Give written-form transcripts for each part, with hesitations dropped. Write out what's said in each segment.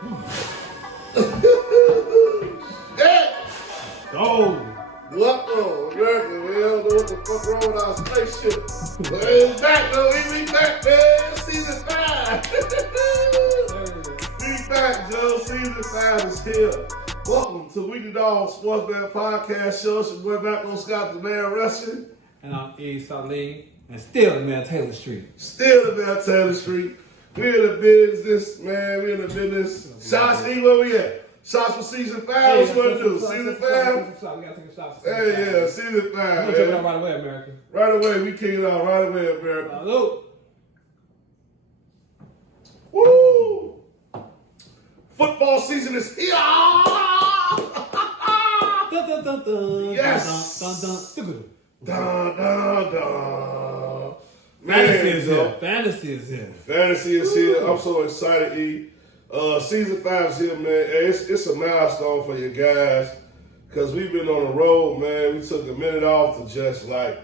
Yeah. Oh. Welcome, America. We don't know what the fuck wrong with our spaceship. But it's back, though. We back, man. Season 5. We back, Joe. Season 5 is here. Welcome to Weekly Dog Sportsman Podcast Show. It's your boy back on Scott the Man Wrestling. And I'm Salim. And still the man Taylor Street. Still the man Taylor Street. We in the business, man. We in the business. Shots, E, where we at? Shots for season 5. Hey, what you want to do? Season 5? We gotta take a shot. Hey, yeah, season 5. We're gonna check it out right away, America. Right away, we kick it out right away, America. Salute. Woo! Football season is here. Dun, dun, dun, dun, Yes. Dun, dun, dun, Dun, dun, dun. Fantasy is Joe. here. Fantasy is here. Fantasy is here. I'm so excited, E. Season 5 is here, man. Hey, it's a milestone for you guys because we've been on the road, man. We took a minute off to just like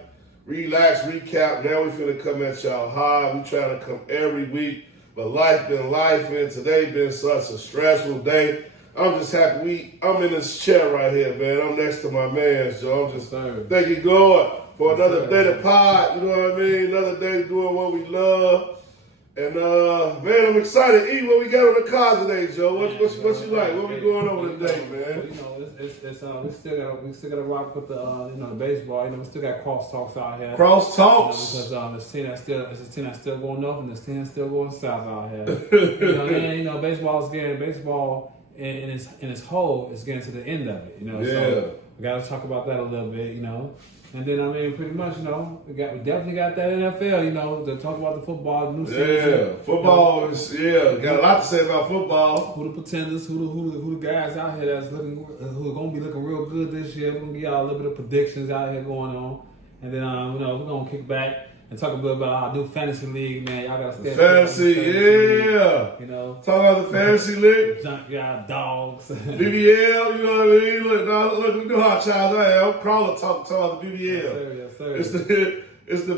relax, recap. Now we finna come at y'all hard. We trying to come every week, but life been life, and today been such a stressful day. I'm just happy I'm in this chair right here, man. I'm next to my man, so I'm just thanking God for another day to pod. You know what I mean? Another day doing what we love. And man, I'm excited. E, what we got on the card today, Joe? What you like? What we going over today, man? You know, we still gotta rock with the the baseball. You know, we still got crosstalks out here. Cross talks. Because it's a team that's still going north and this team that's still going south out here. And baseball in its whole is getting to the end of it. So we gotta talk about that a little bit. And then, pretty much, we definitely got that NFL, to talk about the football, the new season. Yeah, football is, got a lot to say about football. Who the pretenders, who the guys out here who are going to be looking real good this year. We're going to give y'all a little bit of predictions out here going on. And then, we're going to kick back and talk a little about our new fantasy league, man. Y'all got to stay Fantasy, yeah. Talk about the fantasy league. Junkyard dogs. BBL, you know what I mean? Look, we know how child I am. Crawler talk about the BBL. Yes, sir. It's the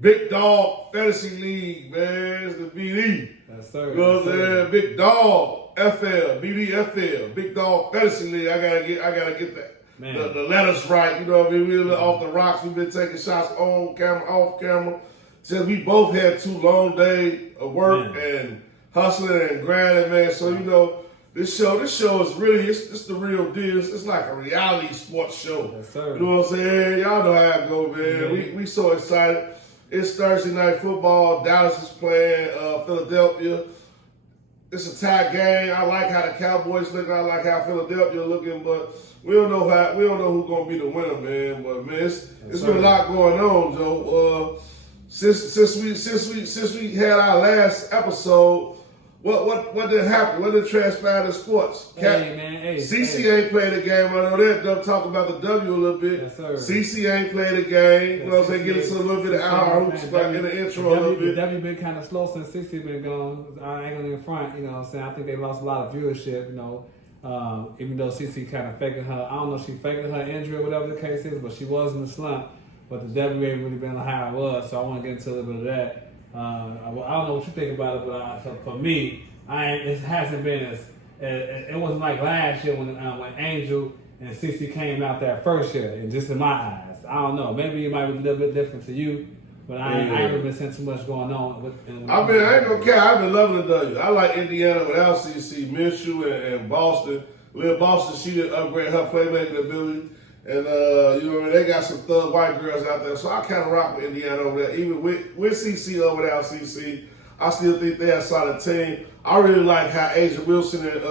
big dog fantasy league, man. It's the BD. Yes, sir. You know what I'm saying? Big dog FL, BDFL, big dog fantasy league. I gotta get that. The letters right, you know what I mean? We're off the rocks. We've been taking shots on camera, off camera. Since we both had 2 long days of work and hustling and grinding, man. So, this show is really, it's the real deal. It's like a reality sports show. Yes, sir. You know what I'm saying? Y'all know how it go, man. Mm-hmm. We so excited. It's Thursday night football. Dallas is playing Philadelphia. It's a tie game. I like how the Cowboys look. I like how Philadelphia looking, but we don't know who's gonna be the winner, man. But man, it's been a lot going on, Joe. Since we had our last episode, what did happen? What did transpire in sports? CC ain't played a game. I know that. They'll talk about the W a little bit. Yes, sir. CC ain't played a game. You know what I'm saying? Get into a little bit of our hoops in the intro a little bit. W been kind of slow since 60 been gone. I ain't gonna even front. You know what I'm saying? I think they lost a lot of viewership. Even though CC kind of faking her, I don't know if she faking her injury or whatever the case is, but she was in the slump. But the W ain't really been how it was, so I want to get into a little bit of that. I don't know what you think about it, but for me, it hasn't been it wasn't like last year when Angel and CC came out that first year, and just in my eyes, I don't know. Maybe it might be a little bit different to you, but I ain't been seeing too much going on. I ain't gonna care. I've been loving the W. I like Indiana without CC, Minshew, and Boston. Lil Boston, she did upgrade her playmaking ability. And, they got some thug white girls out there. So I kind of rock with Indiana over there. Even with CC over there, CC, I still think they're a solid team. I really like how Asia Wilson and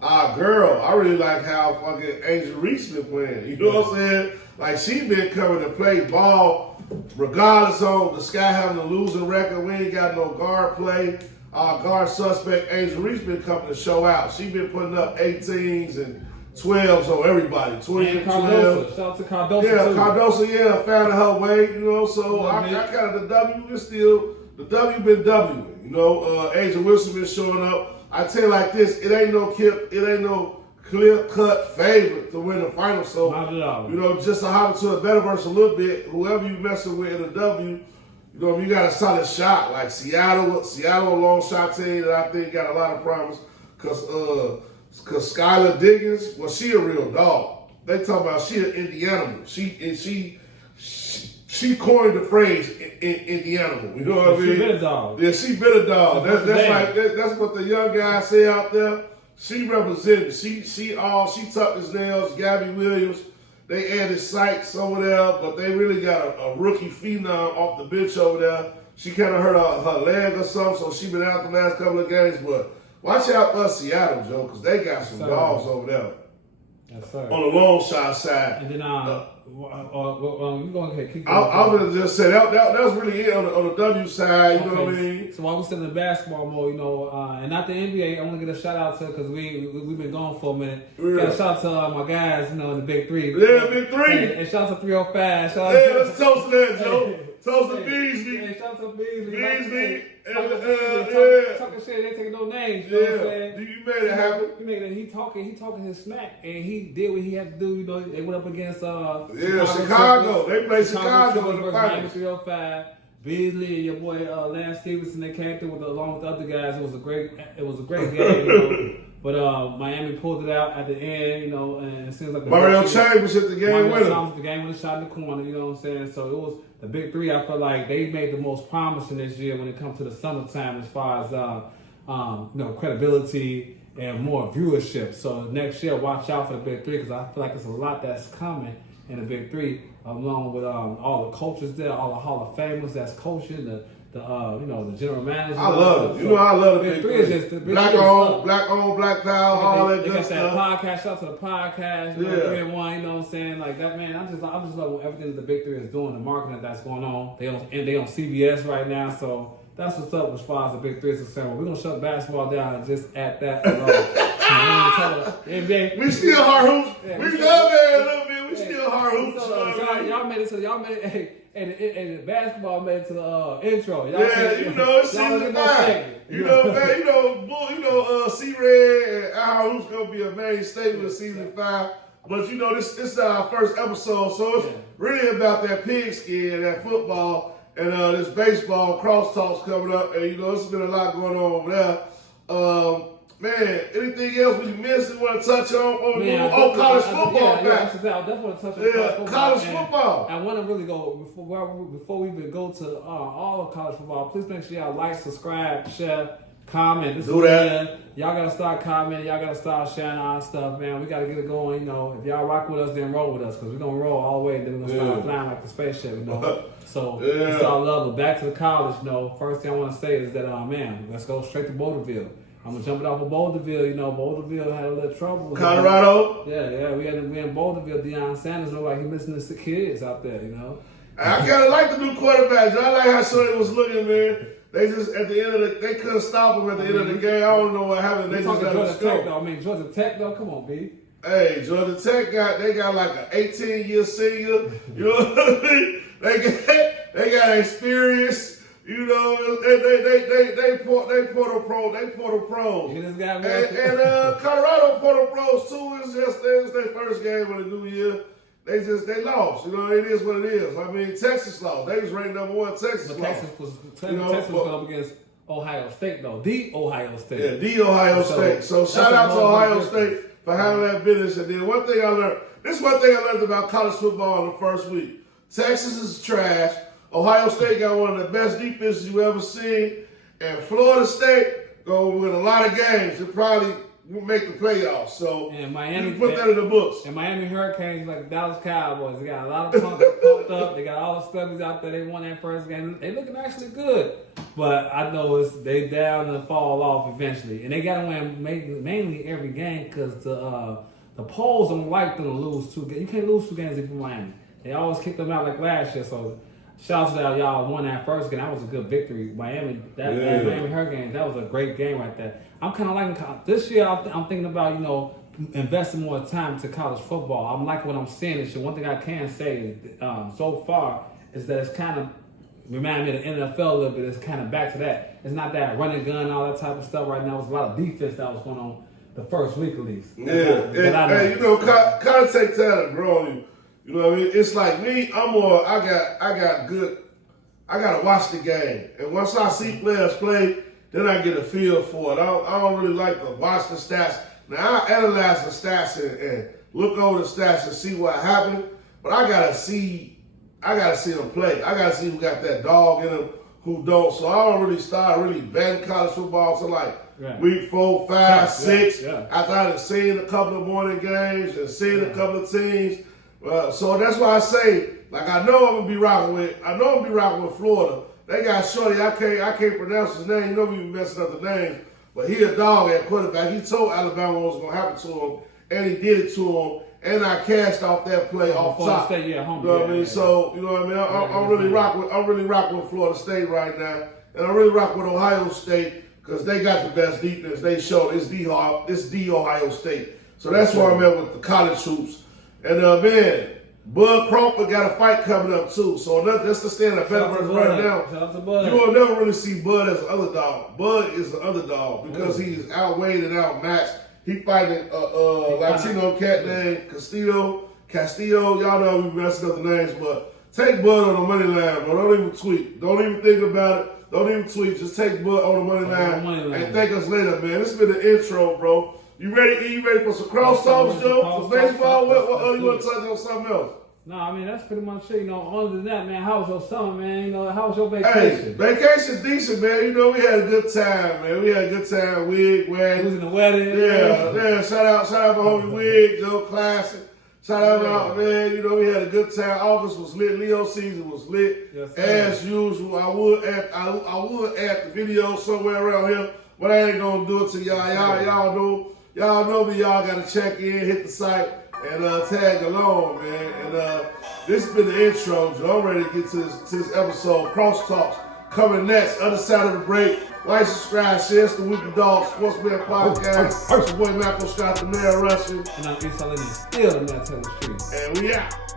our girl, I really like how fucking Angel Reese been playing. You know what I'm saying? Like, she been coming to play ball regardless of the Sky having a losing record. We ain't got no guard play. Our guard suspect, Angel Reese, been coming to show out. She been putting up 18s and 12s on everybody. 20 and 12. Shout out to Cardoso. Yeah, too. Cardoso, found her way, so I kind of the W is still, the W been W. Asia Wilson been showing up. I tell you like this, it ain't no clear-cut favorite to win the final. So, not at all. Just to hop into a betterverse a little bit, whoever you messing with in the W, you got a solid shot. Like Seattle, a long shot team that I think got a lot of promise. Cause Skylar Diggins, well, she a real dog. They talk about she an Indianimal. She coined the phrase Indianimal. You know what I mean? She been a dog. Yeah, she been a dog. That's what the young guys say out there. She represented. She tucked his nails. Gabby Williams. They added Sykes over there, but they really got a rookie phenom off the bench over there. She kind of hurt her leg or something, so she been out the last couple of games. But watch out for Seattle, Joe, because they got some dogs over there. Yes, sir. On the long shot side. And then, you go ahead. Keep going. I was gonna just say that was really it on the W side. You know what I mean? So while we're still in the basketball mode, and not the NBA, I want to get a shout out to because we've been gone for a minute. Yeah. Got a shout out to my guys, in the Big Three. Yeah, Big Three. And shout out to 305. Let's toast to that, Joe. Toast to Beasley. Hey, shout out to Beasley. Beasley. Talking shit, they taking no names. You Yeah. know what I'm saying? You made it happen. He talking his smack, and he did what he had to do. They went up against Chicago. They played Chicago in the finals. 305. Beasley and your boy Lance Stevenson, they came through along with the other guys. It was a great game. But Miami pulled it out at the end, and it seems like Mario Chambers hit the game winner. The game winner shot in the corner, you know what I'm saying? So it was the Big Three. I feel like they made the most promising this year when it comes to the summertime as far as credibility and more viewership. So next year, watch out for the Big Three because I feel like there's a lot that's coming in the Big Three, along with all the coaches there, all the Hall of Famers that's coaching, the general manager. I love it. I love the Big Three. Is just the Big black Three owned, black power, all that they good got stuff. that podcast. Shout out to the podcast. 3-1. You know what I'm saying? Like that, man. I'm just loving everything that the Big Three is doing, the marketing that's going on. They on CBS right now, so that's what's up as far as the Big Three is concerned. We're gonna shut basketball down and just at that alone. We still hard hoops. We love it a little bit. We still hard hoops. Y'all made it. And the basketball made it to the intro. It's season 5. C-Red and our hoops gonna be a main staple of season 5. But this is our first episode, so it's really about that pigskin, that football, and this baseball crosstalks coming up. And it's been a lot going on over there. Man, anything else we missed and want to touch on? College football. I definitely want to touch on college football. I want to really go, before we even go to all of college football, please make sure y'all like, subscribe, share, comment. Do that. Y'all got to start commenting. Y'all got to start sharing our stuff, man. We got to get it going. If y'all rock with us, then roll with us because we're going to roll all the way and then we're going to start flying like the spaceship, So, it's all love. But back to the college, first thing I want to say is that, let's go straight to Boulderville. I'm gonna jump it off of Boulderville. Boulderville had a little trouble. Colorado. Yeah. We in Boulderville. Deion Sanders looked like he missing the kids out there. I kind of like the new quarterbacks. I like how Sonny was looking, man. They just at the end of they couldn't stop him at the end of the game. I don't know what happened. They just let him score. Georgia Tech though. Come on, B. Hey, Georgia Tech got like an 18-year senior. You know what I mean? They got experience. They Porter Pros. And Colorado Porter Pros too. It was their first game of the new year. They lost. It is what it is. I mean, Texas lost. They was ranked number 1. Texas lost. Texas was up against Ohio State though. The Ohio State. Yeah, the Ohio State. So shout out to Ohio State for having that business. And then one thing I learned about college football in the first week. Texas is trash. Ohio State got one of the best defenses you ever seen. And Florida State go win a lot of games. It probably will make the playoffs. So and Miami, you put that in the books. And Miami Hurricanes, like the Dallas Cowboys, they got a lot of pumped up. They got all the stubbies out there. They won that first game. They looking actually good. But I know they down and fall off eventually. And they got to win mainly every game because the polls don't like them to lose 2 games. You can't lose 2 games if you're Miami. They always kick them out like last year. So shout out to y'all won that first game. That was a good victory. Miami Hurricanes, that was a great game right there. I'm kind of liking this year. I'm thinking about investing more time to college football. I'm liking what I'm seeing this year. One thing I can say is so far is that it's kind of reminding me of the NFL a little bit. It's kind of back to that. It's not that running gun, all that type of stuff right now. It's a lot of defense that was going on the first week at least. Yeah, kind of take time to grow on you. You know what I mean? It's like me, I gotta watch the game. And once I see players play, then I get a feel for it. I don't really like to watch the stats. Now I analyze the stats and look over the stats and see what happened, but I gotta see them play. I gotta see who got that dog in them, who don't. So I don't really start betting college football till like week 4, 5, 6. After I've seen a couple of morning games and seen a couple of teams. So that's why I say, like, I know I'm gonna be rocking with Florida. They got Shorty. I can't pronounce his name. You know we be messing up the name, but he a dog at quarterback. He told Alabama what was gonna happen to him, and he did it to him. And I cashed off that play off top. State, you know what I mean? So you know what I mean. I'm really rocking with Florida State right now, and I really rock with Ohio State because they got the best defense. They showed it's the Ohio State. So that's where I'm at with the college hoops. And man, Bud Crawford got a fight coming up too. So that's the stand up better right now. You will never really see Bud as an underdog. Bud is an underdog because he's outweighed and outmatched. He fighting a Latino cat named Castillo. Y'all know we messing up the names, but take Bud on the money line, bro. Don't even tweet. Don't even think about it. Don't even tweet. Just take Bud on the money line and thank us later, man. This has been the intro, bro. You ready? You ready for some crosstalks, Joe? For baseball? What you want to touch on something else? No, I mean, that's pretty much it. You know, other than that, man, how was your summer, man? You know, how was your vacation? Hey, vacation decent, man. You know, we had a good time, man. We had a good time. Wig, it was in the wedding. Yeah. Shout out my homie Wig, Joe Classic. Shout out, man. You know, we had a good time. August was lit. Leo season was lit. Yes, as usual. I would add the video somewhere around here, but I ain't gonna do it to y'all. Y'all know me. Y'all gotta check in, hit the site, and tag along, man. And this has been the intro, Joe. I'm ready to get to this episode. Crosstalks coming next. Other side of the break. Like, subscribe, share. It's the Weekly Dog Sportsman Podcast. It's your boy Malcolm Scott, the Mayor Russian. And I'm Salim, still the man telling the street. And we out.